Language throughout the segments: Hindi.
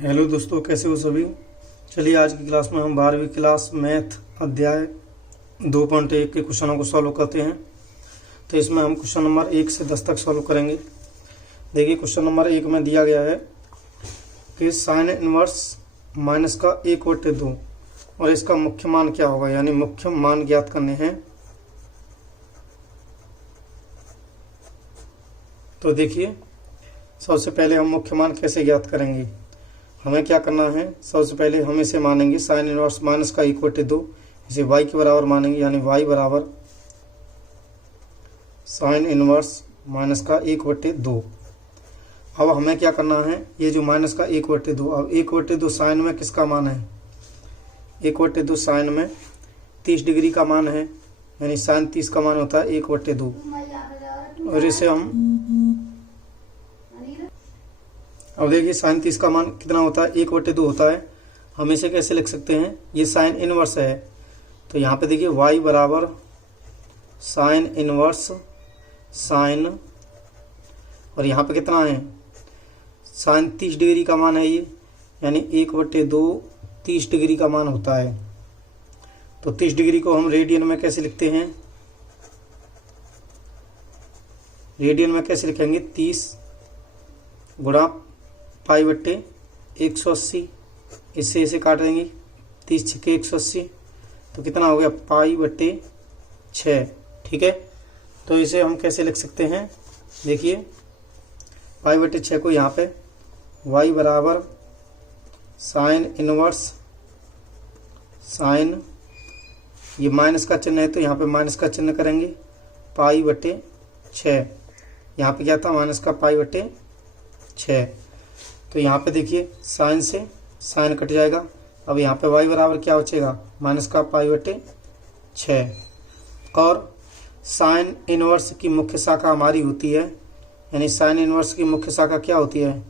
हेलो दोस्तों, कैसे हो सभी। चलिए आज की क्लास में हम 12वीं क्लास मैथ अध्याय 2.1 के क्वेश्चनों को सॉल्व करते हैं। तो इसमें हम क्वेश्चन नंबर 1 से 10 तक सॉल्व करेंगे। देखिए क्वेश्चन नंबर 1 में दिया गया है कि साइन इनवर्स माइनस का 1/2 और इसका मुख्य मान क्या होगा, यानी मुख्य मान ज्ञात करने हैं। तो देखिए सबसे पहले हम मुख्य मान कैसे ज्ञात करेंगे। हमें क्या करना है, सबसे पहले हम इसे मानेंगे साइन इनवर्स माइनस का 1/2, इसे y के बराबर मानेंगे, यानी y बराबर साइन इनवर्स माइनस का 1/2। अब हमें क्या करना है, ये जो माइनस का 1/2, अब 1/2 साइन में किसका मान है, 1/2 साइन में 30 डिग्री का मान है, यानी साइन 30 का मान होता है 1/2। और इसे हम अब देखिए साइन 30 का मान कितना होता है, 1/2 होता है। हम इसे कैसे लिख सकते हैं, ये साइन इनवर्स है, तो यहाँ पे देखिए y बराबर साइन इनवर्स साइन, और यहाँ पे कितना है, साइन 30 डिग्री का मान है ये, यानी 1/2 30 डिग्री का मान होता है। तो 30 डिग्री को हम रेडियन में कैसे लिखते हैं, रेडियन में कैसे लिखेंगे, 30 गुणा π/180, इससे इसे काट देंगे, 30 छक्के 180, तो कितना हो गया π/6। ठीक है, तो इसे हम कैसे लिख सकते हैं, देखिए π/6 को यहाँ पे y बराबर साइन इनवर्स साइन, ये माइनस का चिन्ह है तो यहाँ पे माइनस का चिन्ह करेंगे, π/6, यहाँ पे क्या था माइनस का π/6। तो यहाँ पे देखिए साइन से साइन कट जाएगा, अब यहाँ पे y बराबर क्या बचेगा, माइनस का π/6। और साइन इनवर्स की मुख्य शाखा हमारी होती है, यानी साइन इनवर्स की मुख्य शाखा क्या होती है,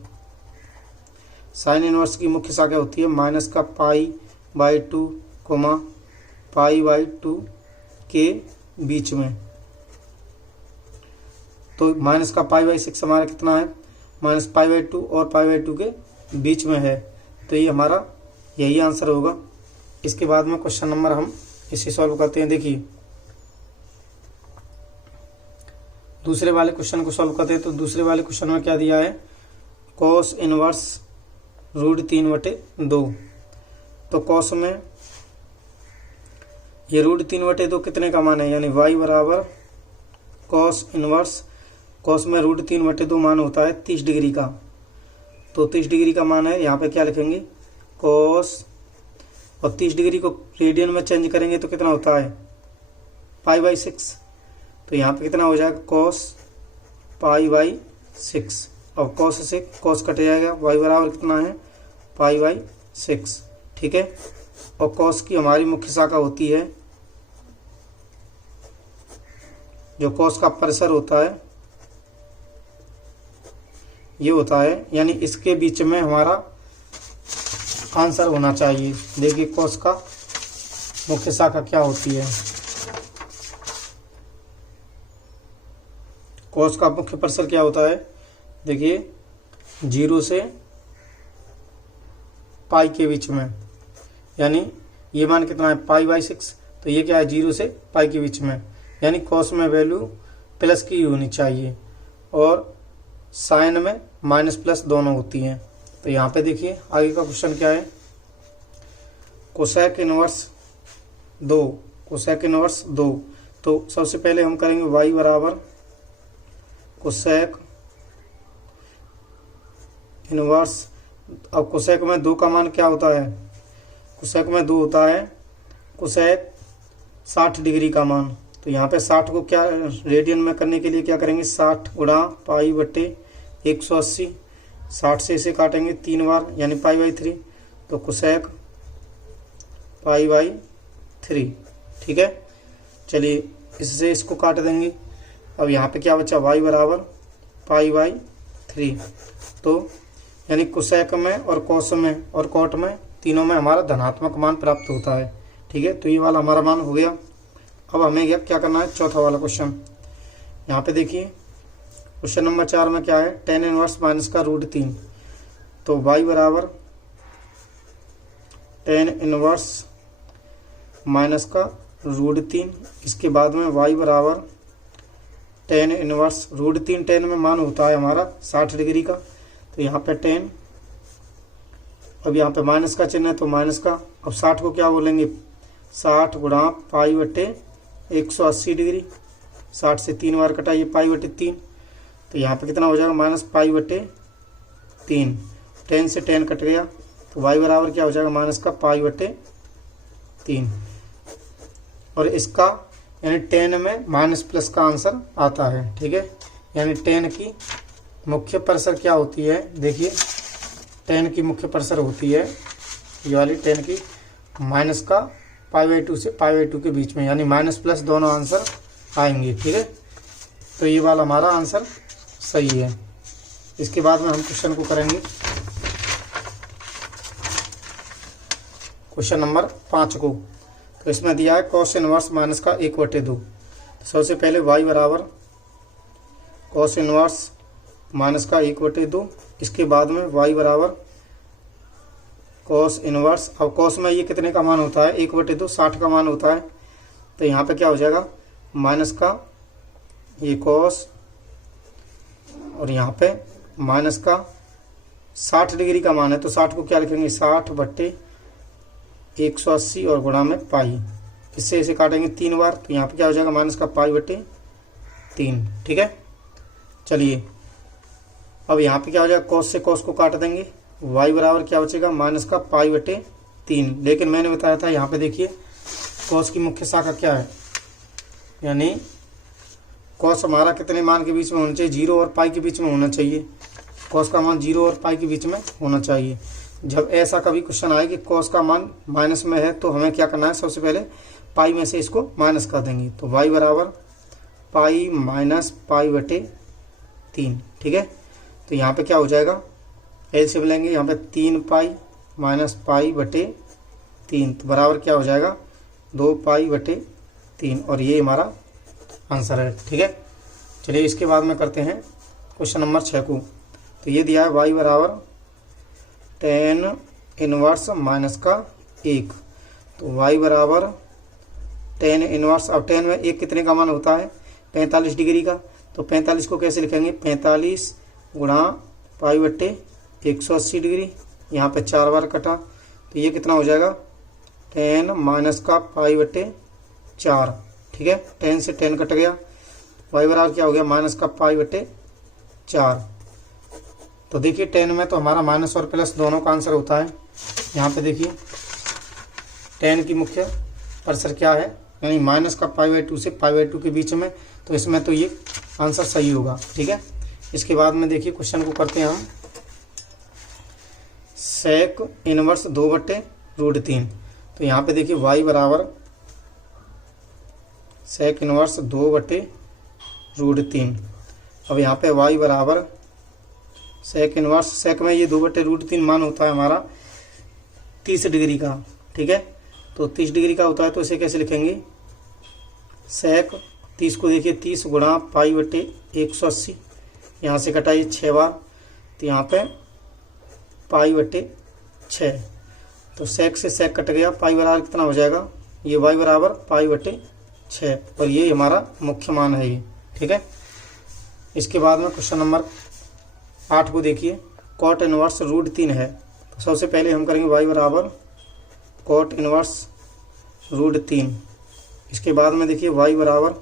साइन इनवर्स की मुख्य शाखा होती है माइनस का π/2 π/2 के बीच में। तो माइनस का π/6 हमारा कितना है, माइनस π/2 और π/2 के बीच में है, तो ये हमारा यही आंसर होगा। इसके बाद में क्वेश्चन नंबर हम इसे सॉल्व करते हैं। देखिए दूसरे वाले क्वेश्चन को सॉल्व करते हैं। तो दूसरे वाले क्वेश्चन में क्या दिया है, कॉस इनवर्स √3/2। तो कॉस में ये √3/2 कितने का मान है, यानी y बराबर कॉस इनवर्स, कॉस में √3/2 मान होता है 30 डिग्री का, तो 30 डिग्री का मान है, यहाँ पे क्या लिखेंगे कॉस, और 30 डिग्री को रेडियन में चेंज करेंगे तो कितना होता है π/6, तो यहाँ पे कितना हो जाएगा कॉस π/6। अब कॉस से कॉस कट जाएगा, y बराबर कितना है π/6। ठीक है, और कॉस की हमारी मुख्य शाखा होती है, जो कॉस का परिसर होता है ये होता है, यानी इसके बीच में हमारा आंसर होना चाहिए। देखिए कॉस का मुख्य शाखा क्या होती है, कॉस का मुख्य परिसर क्या होता है, देखिए 0 से पाई के बीच में, यानी ये मान कितना है π/6, तो ये क्या है 0 से पाई के बीच में, यानी कॉस में वैल्यू प्लस की होनी चाहिए और साइन में माइनस प्लस दोनों होती हैं। तो यहाँ पे देखिए आगे का क्वेश्चन क्या है, कोसेक इनवर्स 2, कोसेक इनवर्स 2। तो सबसे पहले हम करेंगे y बराबर कोसेक इनवर्स, अब कोसेक में 2 का मान क्या होता है, कोसेक में 2 होता है कोसेक 60 डिग्री का मान। तो यहाँ पे 60 को क्या रेडियन में करने के लिए क्या करेंगे, 60 गुणा π/180, 60 से इसे काटेंगे 3 बार, यानी π/3, तो कोसेक π/3। ठीक है, चलिए इससे इसको काट देंगे। अब यहाँ पे क्या बचा, y बराबर π/3। तो यानी कोसेक में और कॉस में और कॉट में तीनों में हमारा धनात्मक मान प्राप्त होता है। ठीक है, तो ये वाला हमारा मान हो गया। अब हमें क्या करना है, चौथा वाला क्वेश्चन। यहाँ पे देखिए क्वेश्चन नंबर 4 में क्या है, tan इनवर्स माइनस का √3। तो y बराबर टेन इनवर्स माइनस का √3। इसके बाद में y बराबर टेन इनवर्स √3। टेन में मान होता है हमारा 60 डिग्री का, तो यहाँ पे टेन, अब यहाँ पे माइनस का चिन्ह है तो माइनस का। अब 60 को क्या बोलेंगे, 60 गुणा पाई बटे 180 डिग्री। 60 से 3 बार कटाइए पाई बटे 3, तो यहाँ पे कितना हो जाएगा, माइनस पाई बटे 3। 10 से 10 कट गया, तो y बराबर क्या हो जाएगा, माइनस का पाई बटे 3। और इसका यानी 10 में माइनस प्लस का आंसर आता है। ठीक है, यानी 10 की मुख्य परिसर क्या होती है, देखिए 10 की मुख्य परिसर होती है ये वाली 10 की माइनस का π/2 से π/2 के बीच में, यानी माइनस प्लस दोनों आंसर आएंगे। ठीक है, तो ये वाला हमारा आंसर सही है। इसके बाद में हम क्वेश्चन को करेंगे, क्वेश्चन नंबर 5 को। तो इसमें दिया है cos इनवर्स माइनस का 1/2। सबसे पहले y बराबर cos इनवर्स माइनस का 1/2। इसके बाद में y बराबर cos इनवर्स, अब cos में ये कितने का मान होता है, 1/2, 60 का मान होता है। तो यहाँ पे क्या हो जाएगा, माइनस का ये cos और यहाँ पे माइनस का 60 डिग्री का मान है, तो 60 को क्या लिखेंगे, 60/180 और गुणा में पाई। इससे इसे काटेंगे 3 बार, तो यहाँ पे क्या हो जाएगा, माइनस का π/3। ठीक है, चलिए अब यहाँ पे क्या हो जाएगा, cos से cos को काट देंगे। y बराबर क्या बचेगा, माइनस का π/3। लेकिन मैंने बताया था यहाँ पे देखिए cos की मुख्य शाखा क्या है, यानी cos हमारा कितने मान के बीच में होना चाहिए, 0 और पाई के बीच में होना चाहिए। cos का मान 0 और पाई के बीच में होना चाहिए। जब ऐसा कभी क्वेश्चन आए कि cos का मान माइनस में है, तो हमें क्या करना है, सबसे पहले पाई में से इसको माइनस कर देंगे। तो y बराबर पाई माइनस π/3। ठीक है, तो यहाँ पे क्या हो जाएगा, एलसीएम लेंगे, यहाँ पे 3 पाई माइनस π/3, तो बराबर क्या हो जाएगा, 2 π/3, और ये हमारा आंसर है। ठीक है, चलिए इसके बाद में करते हैं क्वेश्चन नंबर 6 को। तो ये दिया है y बराबर टेन इनवर्स माइनस का 1। तो y बराबर टेन इनवर्स, अब 10 में 1 कितने का मान होता है, 45 डिग्री का। तो 45 को कैसे लिखेंगे, 45 गुणा π/180 डिग्री। यहाँ पे 4 बार कटा, तो ये कितना हो जाएगा, 10 माइनस का π/4। ठीक है, 10 से 10 कट गया, y बराबर क्या हो गया, माइनस का π/4। तो देखिए 10 में तो हमारा माइनस और प्लस दोनों का आंसर होता है। यहाँ पे देखिए 10 की मुख्य परिसर क्या है, यानी माइनस का π/2 से π/2 के बीच में, तो इसमें तो ये आंसर सही होगा। ठीक है, इसके बाद में देखिए क्वेश्चन को करते हैं हम, sec इनवर्स 2/√3। तो यहाँ पे देखिए y बराबर sec इनवर्स 2/√3। अब यहाँ पे y बराबर sec इनवर्स, sec में ये 2/√3 मान होता है हमारा 30 डिग्री का। ठीक है, तो 30 डिग्री का होता है, तो इसे कैसे लिखेंगे, sec 30 को देखिए 30 गुणा π/180, यहाँ से कटाइए 6 बार, तो यहाँ पे π/6। तो sec से sec कट गया, पाई बराबर कितना हो जाएगा, ये y बराबर π/6, और ये हमारा मुख्य मान है ये। ठीक है, इसके बाद में क्वेश्चन नंबर 8 को देखिए, cot इनवर्स √3 है। तो सबसे पहले हम करेंगे y बराबर cot इनवर्स √3। इसके बाद में देखिए y बराबर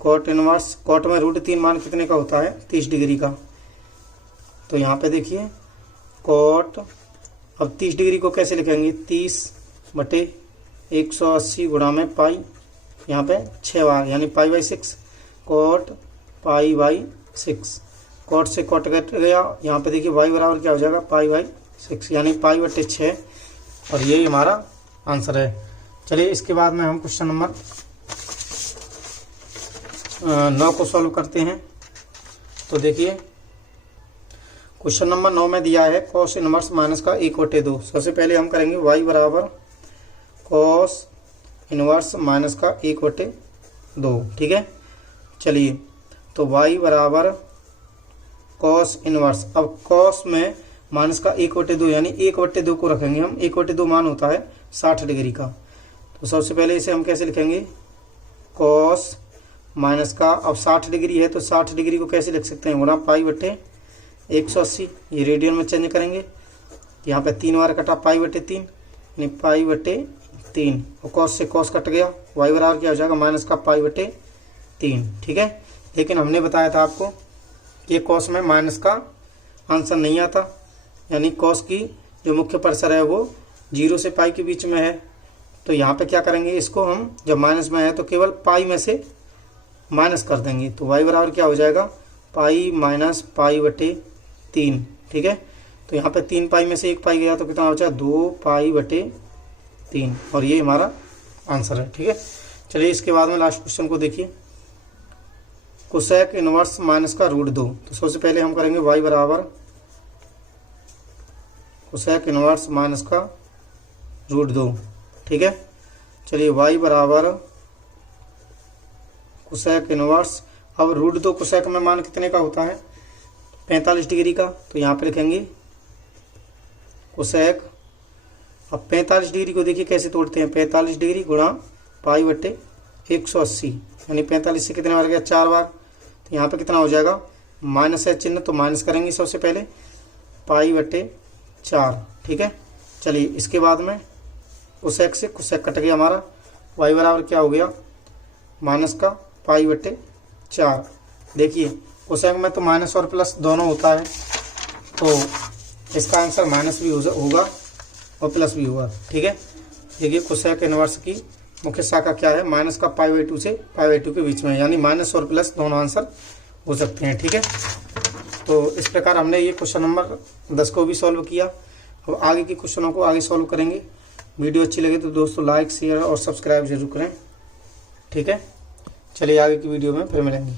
cot इनवर्स, cot में √3 मान कितने का होता है, 30 डिग्री का। तो यहाँ पे देखिए cot, अब 30 डिग्री को कैसे लिखेंगे, 30/180 गुणा में पाई, यहाँ पे 6 बार, यानी π/6, cot π/6। cot से cot कट गया, यहाँ पे देखिए y बराबर क्या हो जाएगा, π/6, यानी π/6, और यही हमारा आंसर है। चलिए इसके बाद में हम क्वेश्चन नंबर 9 को सॉल्व करते हैं। तो देखिए क्वेश्चन नंबर 9 में दिया है cos इनवर्स माइनस का 1/2। सबसे पहले हम करेंगे y बराबर cos इनवर्स माइनस का 1/2। ठीक है, चलिए तो y बराबर cos इनवर्स, अब cos में माइनस का 1/2 यानी 1/2 को रखेंगे हम। 1/2 मान होता है 60 डिग्री का। तो सबसे पहले इसे हम कैसे लिखेंगे, कॉस माइनस का, अब 60 डिग्री है तो 60 डिग्री को कैसे लिख सकते हैं, गुणा π/180। ये रेडियन में चेंज करेंगे, यहाँ पे 3 बार कटा π/3 यानी π/3, और कॉस से कॉस कट गया, y बराबर क्या हो जाएगा, माइनस का π/3। ठीक है, लेकिन हमने बताया था आपको कि कॉस में माइनस का आंसर नहीं आता, यानी कॉस की जो मुख्य परिसर है वो 0 से पाई के बीच में है। तो यहाँ पे क्या करेंगे, इसको हम जब माइनस में है तो केवल पाई में से माइनस कर देंगे, तो y बराबर क्या हो जाएगा, पाई माइनस π/3। ठीक है, तो यहाँ पे 3 पाई में से 1 पाई गया तो कितना हो जाएगा, 2 π/3, और ये हमारा आंसर है। ठीक है, चलिए इसके बाद में लास्ट क्वेश्चन को देखिए, कोसेक इनवर्स माइनस का √2। तो सबसे पहले हम करेंगे y बराबर कोसेक इनवर्स माइनस का √2। ठीक है, चलिए y बराबर कोसेक इनवर्स, अब √2 कोसेक में मान कितने का होता है, 45 डिग्री का। तो यहाँ पे लिखेंगे कोसेक, अब 45 डिग्री को देखिए कैसे तोड़ते हैं, 45 डिग्री गुणा π/180, यानी 45 से कितने बार गया, 4 बार। तो यहाँ पे कितना हो जाएगा, माइनस है चिन्ह तो माइनस करेंगे सबसे पहले, π/4। ठीक है, चलिए इसके बाद में कोसेक से कोसेक कट गया हमारा, y बराबर क्या हो गया, माइनस का π/4। देखिए कोसेक में तो माइनस और प्लस दोनों होता है, तो इसका आंसर माइनस भी होगा और प्लस भी होगा। ठीक है, देखिए कोसेक इनवर्स की मुख्य शाखा क्या है, माइनस का π/2 से π/2 के बीच में, यानी माइनस और प्लस दोनों आंसर हो सकते हैं। ठीक है, तो इस प्रकार हमने ये क्वेश्चन नंबर 10 को भी सॉल्व किया। अब आगे के क्वेश्चनों को आगे सॉल्व करेंगे। वीडियो अच्छी लगे तो दोस्तों लाइक शेयर और सब्सक्राइब जरूर करें। ठीक है, चलिए आगे की वीडियो में फिर मिलेंगे।